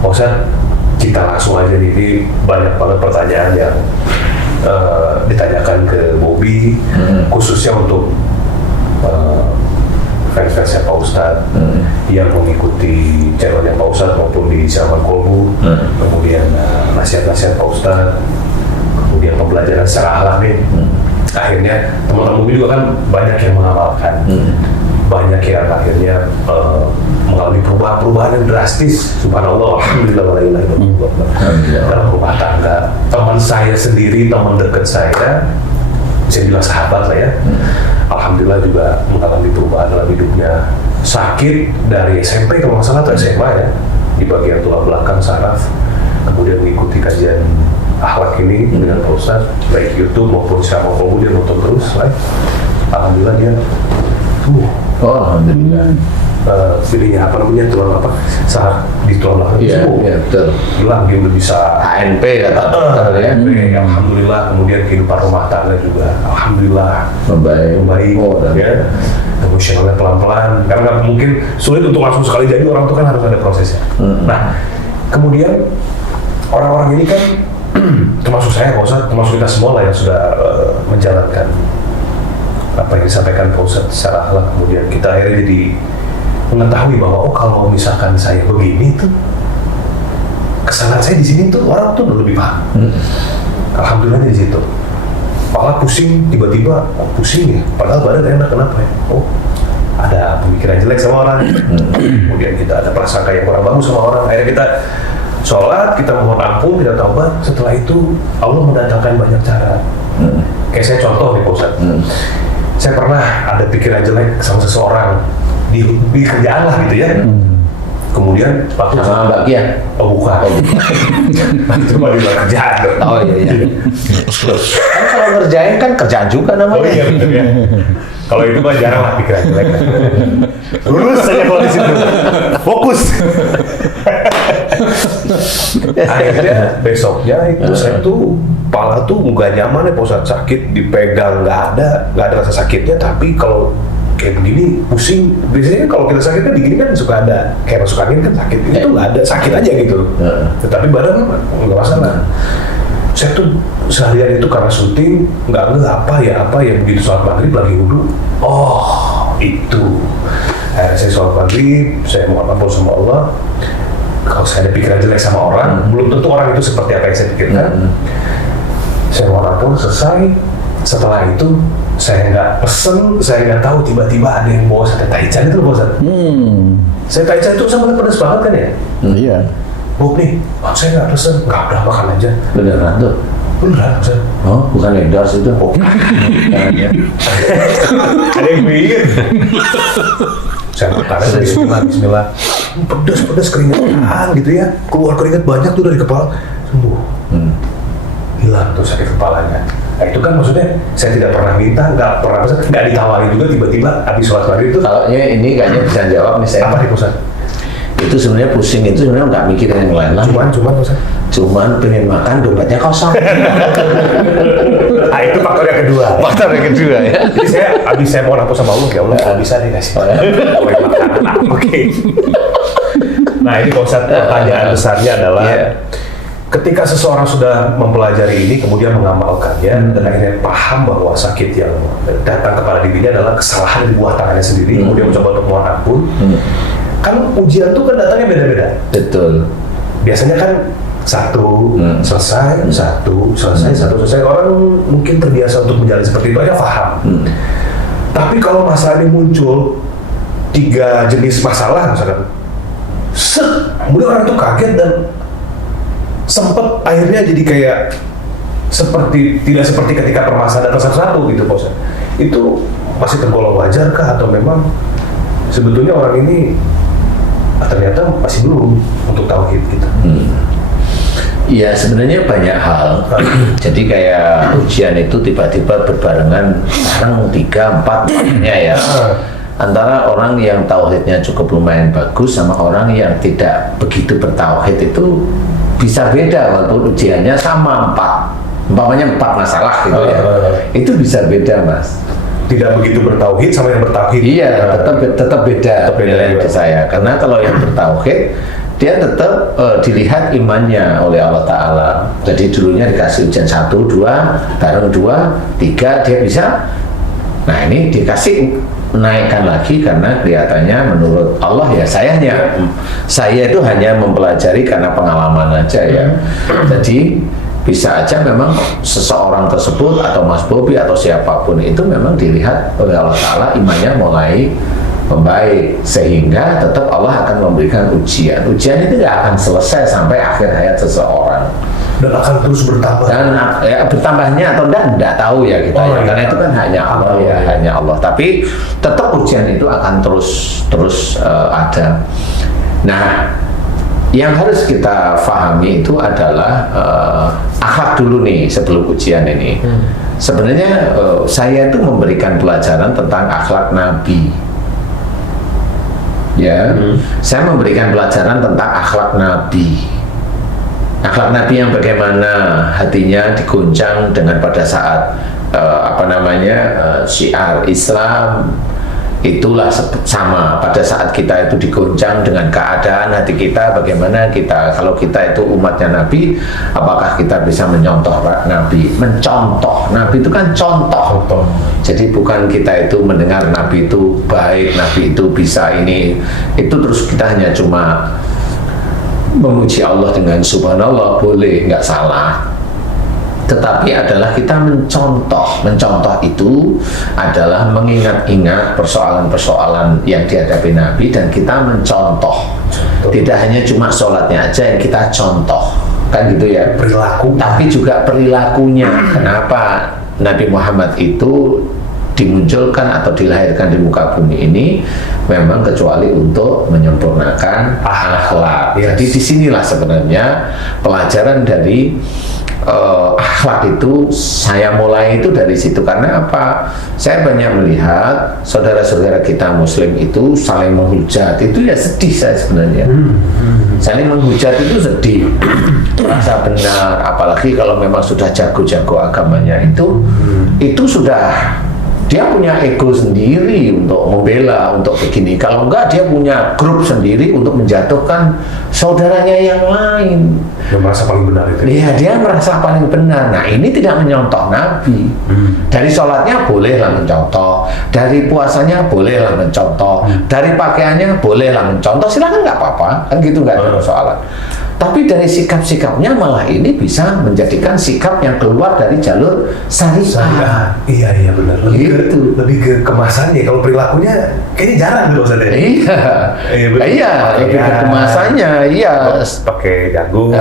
Pak Ustadz, kita langsung aja nih, ini banyak banget pertanyaan yang ditanyakan ke Bobby, khususnya untuk fans-fansnya Pak Ustadz yang mengikuti channelnya Pak Ustadz maupun di Zaman Kolbu, kemudian nasihat-nasihat Pak Ustadz, kemudian pembelajaran secara akhlak nih. Akhirnya teman-teman Bobby juga kan banyak yang mengamalkan, banyak yang akhirnya mengalami perubahan yang drastis. Subhanallah, alhamdulillah, wa la ilaha illallah. Dalam rumah tangga, teman saya sendiri, teman dekat saya bilang sahabat lah ya, alhamdulillah juga mengalami perubahan dalam hidupnya. Sakit dari SMP kalau nggak salah atau SMA ya, di bagian tulang belakang saraf, kemudian mengikuti kajian akhlak ini dengan Pak Ustadz, baik YouTube maupun Sama Kolbu, dia nonton terus, right? Alhamdulillah dia alhamdulillah. Pilihnya apa namanya, tulang apa, saat di tulang belakang Iya, betul. hilang, dia udah bisa HNP kata dokter ya. Alhamdulillah. Kemudian kehidupan rumah tangga juga alhamdulillah membaik ya. Emosionalnya pelan-pelan, karena nggak mungkin, sulit untuk langsung sekali jadi, orang itu kan harus ada prosesnya. Nah, kemudian orang-orang ini kan termasuk saya, Pak Ustadz, termasuk kita semua lah yang sudah menjalankan apa yang disampaikan Pak Ustadz secara akhlak, kemudian kita akhirnya jadi mengetahui bahwa kalau misalkan saya begini tuh, kesalahan saya di sini tuh orang tuh lebih paham. Alhamdulillah di situ. Kepala pusing, tiba-tiba pusing ya, padahal badan enak, kenapa ya? Ada pemikiran jelek sama orang. Kemudian kita ada prasangka yang kurang bagus sama orang. Akhirnya kita sholat, kita mohon ampun, kita taubat. Setelah itu Allah mendatangkan banyak cara. Kayak saya contoh nih Pak Ustadz. Saya pernah ada pikiran jelek sama seseorang di kerjaan lah gitu ya. Kemudian waktu sama Mbak Kia? Oh bukan. Itu mah di luar kerjaan. Oh iya. Kan kalau ngerjain kan kerjaan juga namanya. Oh iya betul ya. Kalau itu mah jarang lah pikiran jelek. Lurus saja kalau di situ. Fokus. Akhirnya besoknya itu saya tuh kepala tuh nggak nyaman ya, Pak Ustadz, sakit, dipegang nggak ada rasa sakitnya, tapi kalau kayak begini pusing. Biasanya kalau kita sakit kan begini kan suka ada kayak masuk angin kan sakit, ini tuh nggak ada, sakit aja gitu. Tetapi badan nggak masalah. Saya tuh seharian itu karena syuting nggak apa ya begitu sholat maghrib lagi wudhu, itu akhirnya saya sholat maghrib, saya mohon ampun sama Allah. Kalau saya ada pikiran jelek sama orang, belum tentu orang itu seperti apa yang saya pikirkan. Saya mohon ampun, selesai. Setelah itu saya nggak pesen, saya nggak tahu, tiba-tiba ada yang bawa sate taichan itu loh, Bosan. Saya taichan itu sama pedas banget kan ya? Iya. Bob nih, saya nggak pesen, nggak udah makan aja. Beneran tuh? Beneran, Bosan. Oh, bukan endorse itu? Ada yang bikin. Saya bertanya, Bismillah. Pedas keringetan gitu ya, keluar keringet banyak tuh dari kepala, sembuh. Hilang tuh sakit kepalanya. Nah itu kan maksudnya saya tidak pernah minta, nggak ditawari juga, tiba-tiba habis sholat maghrib itu. Kalau ini kayaknya bisa jawab nih saya. Apa nih Ustaz? Itu sebenarnya pusing itu sebenarnya nggak mikirin yang lain lah. Cuman pengen makan, dompetnya kosong. Nah itu faktor yang kedua. Faktor yang kedua ya. Jadi habis saya mau ampun sama Allah, ya Allah kalau bisa nih kasih makanan. Oke. Nah ini Pak Ustaz, pertanyaan besarnya adalah ketika seseorang sudah mempelajari ini, kemudian mengamalkannya, dan akhirnya paham bahwa sakit yang datang kepada dirinya adalah kesalahan di buah tangannya sendiri, kemudian mencoba untuk mohon ampun. Kan ujian tuh kan datangnya beda-beda. Betul. Biasanya kan satu selesai, satu selesai. Orang mungkin terbiasa untuk menjalani seperti itu aja, paham. Tapi kalau masalah ini muncul 3 jenis masalah misalkan, kemudian orang itu kaget dan sempat akhirnya jadi kayak tidak seperti ketika permasalahan datang satu-satu gitu, Pak Ustaz. Itu masih tergolong wajar kah, atau memang sebetulnya orang ini ternyata masih belum untuk tauhid gitu? Ya sebenarnya banyak hal. Jadi kayak ujian itu tiba-tiba berbarengan, sekarang 3, 4 ya. Antara orang yang tauhidnya cukup lumayan bagus sama orang yang tidak begitu bertauhid itu bisa beda walaupun ujiannya sama 4. Umpamanya 4 masalah gitu ya. Itu bisa beda, Mas. Tidak begitu bertauhid sama yang bertauhid. Iya, tetap beda penilaian saya. Karena kalau yang bertauhid dia tetap dilihat imannya oleh Allah Ta'ala. Jadi dulunya dikasih ujian 1, 2, bareng 2, 3, dia bisa. Nah ini dikasih naikkan lagi karena kelihatannya menurut Allah ya saya itu hanya mempelajari karena pengalaman aja ya. Jadi bisa aja memang seseorang tersebut atau Mas Bobi atau siapapun itu memang dilihat oleh Allah Ta'ala imannya mulai membaik sehingga tetap Allah akan memberikan ujian. Ujian itu tidak akan selesai sampai akhir hayat seseorang dan akan terus bertambah. Dan ya, bertambahnya atau enggak tahu ya kita ya. Karena itu kan hanya Allah ya, hanya Allah. Tapi tetap ujian itu akan terus ada. Nah, yang harus kita pahami itu adalah akhlak dulu nih sebelum ujian ini. Sebenarnya saya itu memberikan pelajaran tentang akhlak Nabi. Ya, saya memberikan pelajaran tentang akhlak Nabi. Akhlak Nabi yang bagaimana hatinya diguncang dengan pada saat syiar Islam, itulah sama pada saat kita itu diguncang dengan keadaan hati kita, bagaimana kita, kalau kita itu umatnya Nabi, apakah kita bisa mencontoh Nabi? Mencontoh, Nabi itu kan contoh. Jadi bukan kita itu mendengar Nabi itu baik, Nabi itu bisa ini, itu terus kita hanya cuma memuji Allah dengan subhanallah, boleh, nggak salah. Tetapi adalah kita mencontoh itu adalah mengingat-ingat persoalan-persoalan yang dihadapi Nabi dan kita mencontoh. Tidak hanya cuma sholatnya aja yang kita contoh, kan gitu ya, perilaku, tapi juga perilakunya. Kenapa Nabi Muhammad itu dimunculkan atau dilahirkan di muka bumi ini memang kecuali untuk menyempurnakan akhlak. Jadi disinilah sebenarnya pelajaran dari akhlak itu saya mulai itu dari situ. Karena apa? Saya banyak melihat saudara-saudara kita Muslim itu saling menghujat, itu ya sedih saya sebenarnya. Saling menghujat itu sedih, merasa benar, apalagi kalau memang sudah jago-jago agamanya itu sudah dia punya ego sendiri untuk membela, untuk begini. Kalau enggak, dia punya grup sendiri untuk menjatuhkan saudaranya yang lain. Dia merasa paling benar itu. Iya, dia merasa paling benar. Nah, ini tidak menyontoh Nabi. Dari sholatnya bolehlah mencontoh, dari puasanya bolehlah mencontoh, dari pakaiannya bolehlah mencontoh. Silakan, nggak apa-apa, kan gitu, nggak ada persoalan. Tapi dari sikap-sikapnya malah ini bisa menjadikan sikap yang keluar dari jalur syariah. Iya benar. Lebih ke kemasannya. Kalau perilakunya kayaknya jarang tuh maksudnya. Iya, lebih ke kemasannya. Iya. Pakai jagung.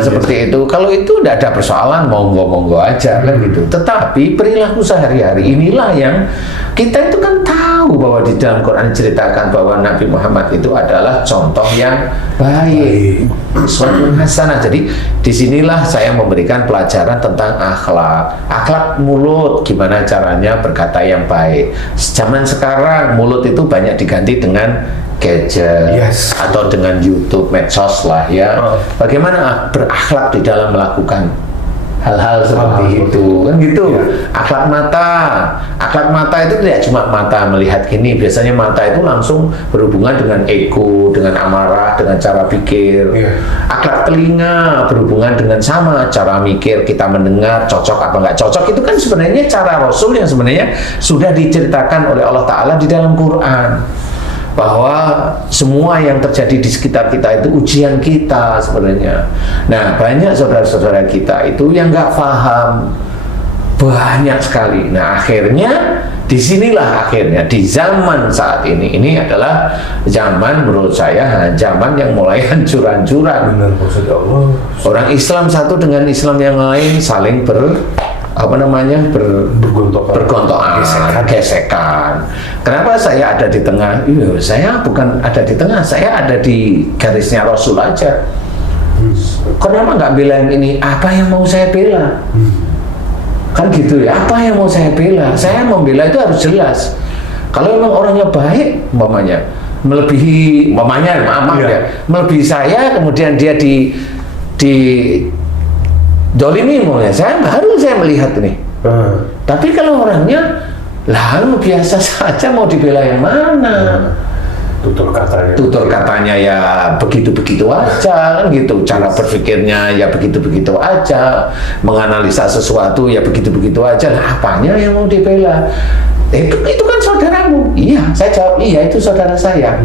Seperti itu. Kalau itu tidak ada persoalan, monggo-monggo aja kan gitu. Tetapi perilaku sehari-hari inilah yang kita itu kan tahu bahwa di dalam Quran diceritakan bahwa Nabi Muhammad itu adalah contoh yang baik. Suatu hasanah. Jadi disinilah saya memberikan pelajaran tentang akhlak mulut, gimana caranya berkata yang baik. Zaman sekarang mulut itu banyak diganti dengan gadget atau dengan YouTube, medsos lah ya. Bagaimana berakhlak di dalam melakukan hal-hal seperti itu, kan gitu. Akhlak mata itu tidak cuma mata melihat gini, biasanya mata itu langsung berhubungan dengan ego, dengan amarah, dengan cara pikir. Akhlak telinga berhubungan dengan sama cara mikir, kita mendengar cocok apa nggak cocok. Itu kan sebenarnya cara Rasul yang sebenarnya sudah diceritakan oleh Allah Ta'ala di dalam Quran, bahwa semua yang terjadi di sekitar kita itu ujian kita sebenarnya. Nah, banyak saudara-saudara kita itu yang nggak paham, banyak sekali. Nah, akhirnya disinilah akhirnya di zaman saat ini adalah zaman, menurut saya zaman yang mulai hancur-hancuran. Benar, maksud Allah. Orang Islam satu dengan Islam yang lain saling bergontokan, gesekan. Kenapa saya ada di tengah? Saya bukan ada di tengah, saya ada di garisnya Rasul aja. Kenapa nggak bilang ini? Apa yang mau saya bela? Kan gitu ya. Apa yang mau saya bela? Saya membela itu harus jelas. Kalau memang orangnya baik, melebihi, melebihi saya, kemudian dia di dolimi baru saya melihat ini. Tapi kalau orangnya lalu biasa saja, mau dibela yang mana? tutur katanya ya begitu-begitu aja kan gitu, cara berpikirnya ya begitu-begitu aja, menganalisa sesuatu ya begitu-begitu aja. Nah, apanya yang mau dibela? Itu kan saudaramu. Iya, saya jawab iya, itu saudara saya.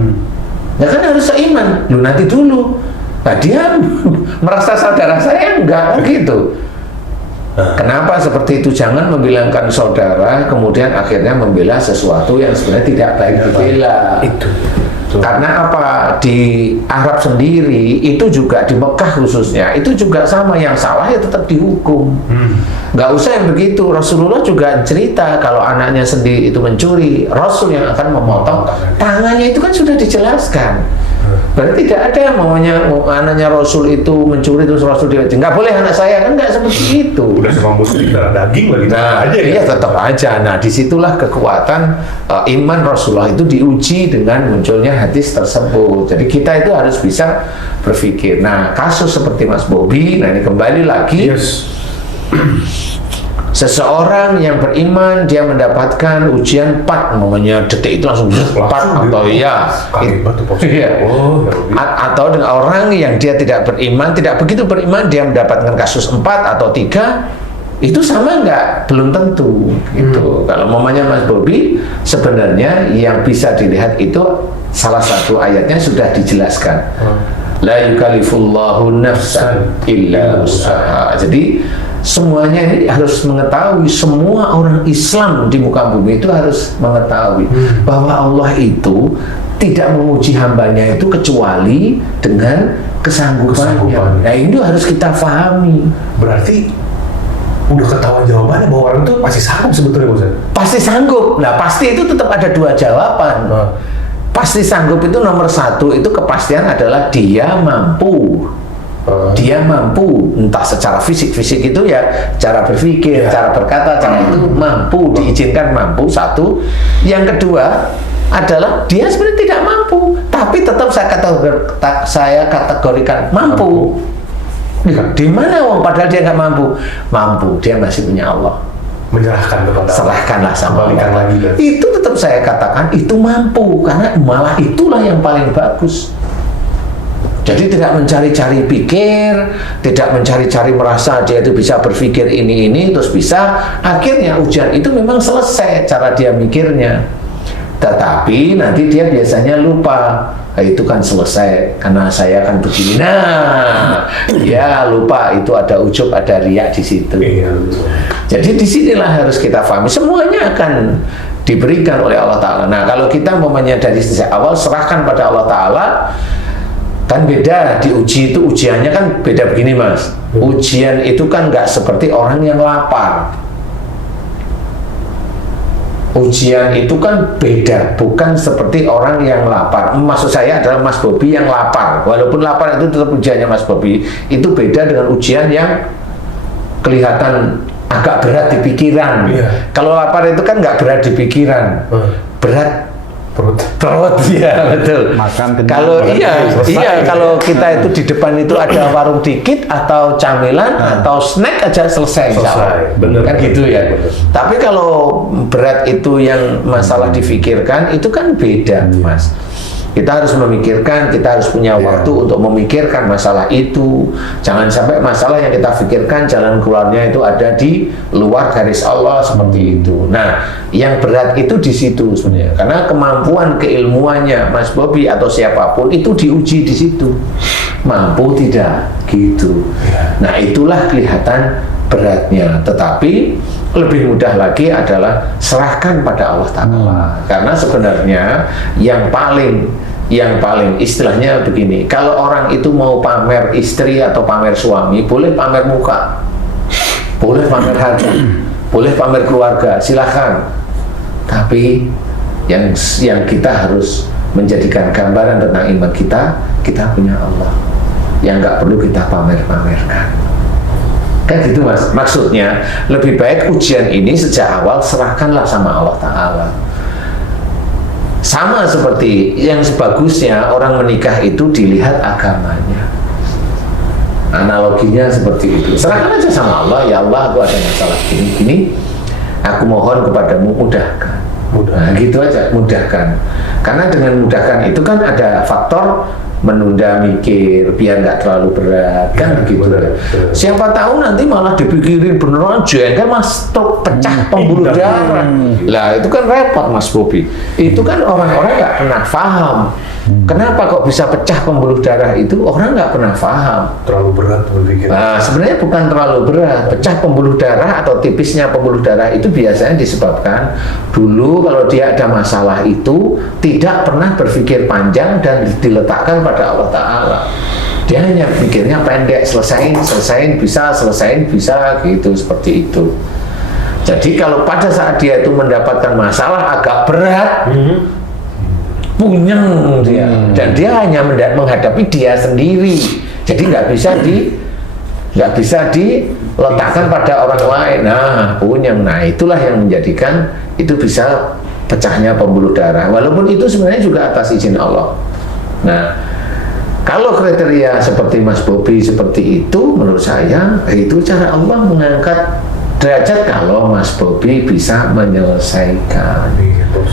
Nah kan harus seiman. Lu nanti dulu. Nah dia merasa saudara saya enggak kan gitu. Kenapa seperti itu? Jangan membilangkan saudara kemudian akhirnya membela sesuatu yang sebenarnya tidak baik dibela. Itu. Karena apa? Di Arab sendiri itu juga di Mekah khususnya itu juga sama, yang salah ya tetap dihukum. Nggak usah yang begitu. Rasulullah juga cerita kalau anaknya sendiri itu mencuri, Rasul yang akan memotong tangannya, itu kan sudah dijelaskan. Berarti tidak ada yang maunya anaknya Rasul itu mencuri terus Rasul dia nggak boleh anak saya, kan nggak seperti itu. Udah sama muslim darah daging lagi. Nah, aja iya tetap aja. Nah disitulah kekuatan iman Rasulullah itu diuji dengan munculnya hadis tersebut. Jadi kita itu harus bisa berpikir. Nah kasus seperti Mas Bobi, nah ini kembali lagi. Seseorang yang beriman dia mendapatkan ujian 4, namanya detik itu langsung 4 atau iya. Atau dengan orang yang dia tidak beriman, tidak begitu beriman, dia mendapatkan kasus 4 atau 3, itu sama nggak? Belum tentu gitu. Kalau mamanya Mas Bobi, sebenarnya yang bisa dilihat itu salah satu ayatnya sudah dijelaskan. La yukallifullahu nafsan illa usaha. Jadi semuanya ini harus mengetahui, semua orang Islam di muka bumi itu harus mengetahui bahwa Allah itu tidak menguji hambanya itu kecuali dengan kesanggupannya. Nah ini harus kita pahami. Berarti udah ketahuan jawabannya bahwa orang itu pasti sanggup sebetulnya, Ustaz? Pasti sanggup. Nah pasti itu tetap ada 2 jawaban. Pasti sanggup itu nomor 1, itu kepastian adalah dia mampu. Dia mampu, entah secara fisik itu ya, cara berpikir, cara berkata, cara itu mampu, diizinkan mampu. 1. Yang kedua adalah dia sebenarnya tidak mampu, tapi tetap saya kategorikan mampu. Di mana wong padahal dia nggak mampu? Mampu, dia masih punya Allah. Menyerahkan kepada Allah. Serahkanlah sama Allah. Itu tetap saya katakan itu mampu, karena malah itulah yang paling bagus. Jadi tidak mencari-cari pikir, tidak mencari-cari merasa dia itu bisa berpikir ini terus bisa, akhirnya ujian itu memang selesai cara dia mikirnya. Tetapi nanti dia biasanya lupa, itu kan selesai karena saya kan begini. Nah, ya lupa itu ada ujub, ada riak di situ. Jadi disinilah harus kita pahami, semuanya akan diberikan oleh Allah Ta'ala. Nah kalau kita memangnya dari sejak awal serahkan pada Allah Ta'ala, kan beda. Diuji itu ujiannya kan beda begini Mas. Ujian itu kan nggak seperti orang yang lapar. Ujian itu kan beda, bukan seperti orang yang lapar. Maksud saya adalah Mas Bobi yang lapar. Walaupun lapar itu tetap ujiannya Mas Bobi. Itu beda dengan ujian yang kelihatan agak berat di pikiran. Kalau lapar itu kan nggak berat di pikiran, berat perut ya betul. Kalau kalau kita itu di depan itu ada warung dikit atau camilan atau snack aja selesai. Bener, kan gitu ya. Tapi kalau berat itu yang masalah difikirkan itu kan beda Mas. Kita harus memikirkan, kita harus punya waktu untuk memikirkan masalah itu. Jangan sampai masalah yang kita pikirkan jalan keluarnya itu ada di luar garis Allah seperti itu. Nah, yang berat itu di situ sebenarnya. Karena kemampuan keilmuannya Mas Bobi atau siapapun itu diuji di situ. Mampu tidak gitu. Nah, itulah kelihatan beratnya. Tetapi lebih mudah lagi adalah serahkan pada Allah Ta'ala. Karena sebenarnya yang paling istilahnya begini, kalau orang itu mau pamer istri atau pamer suami, boleh pamer muka, boleh pamer harta, boleh pamer keluarga, silahkan. Tapi yang kita harus menjadikan gambaran tentang iman kita punya Allah yang nggak perlu kita pamer-pamerkan. Kan gitu Mas, maksudnya lebih baik ujian ini sejak awal serahkanlah sama Allah Ta'ala. Sama seperti yang sebagusnya orang menikah itu dilihat agamanya. Analoginya seperti itu. Serahkan aja sama Allah, ya Allah aku ada masalah gini, aku mohon kepadamu mudahkan. Nah, gitu aja, mudahkan. Karena dengan mudahkan itu kan ada faktor menunda mikir biar nggak terlalu berat, kan begitu. Siapa tahu nanti malah dipikirin beneran jengkel mas, pecah pembuluh darah. Lah itu kan repot Mas Bobi. Itu kan orang-orang nggak pernah paham. Kenapa kok bisa pecah pembuluh darah itu? Orang nggak pernah paham. Terlalu berat berpikir. Nah, sebenarnya bukan terlalu berat. Pecah pembuluh darah atau tipisnya pembuluh darah itu biasanya disebabkan dulu kalau dia ada masalah itu tidak pernah berpikir panjang dan diletakkan pada Allah Ta'ala. Dia hanya pikirnya pendek, selesaiin bisa gitu, seperti itu. Jadi kalau pada saat dia itu mendapatkan masalah agak berat, punyeng dia, dan dia hanya menghadapi dia sendiri, jadi nggak bisa diletakkan pada orang lain. Nah, punyeng. Nah, itulah yang menjadikan itu bisa pecahnya pembuluh darah, walaupun itu sebenarnya juga atas izin Allah. Nah, kalau kriteria seperti Mas Bobi seperti itu, menurut saya itu cara Allah mengangkat derajat kalau Mas Bobi bisa menyelesaikan.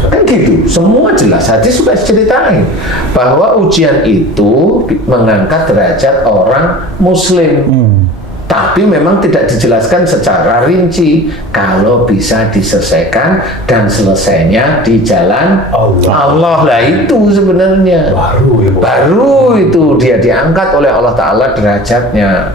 Kan gitu, semua jelas. Hadis sudah ceritain bahwa ujian itu mengangkat derajat orang Muslim. Tapi memang tidak dijelaskan secara rinci. Kalau bisa diselesaikan dan selesainya di jalan Allah lah, itu sebenarnya baru itu dia diangkat oleh Allah Ta'ala derajatnya.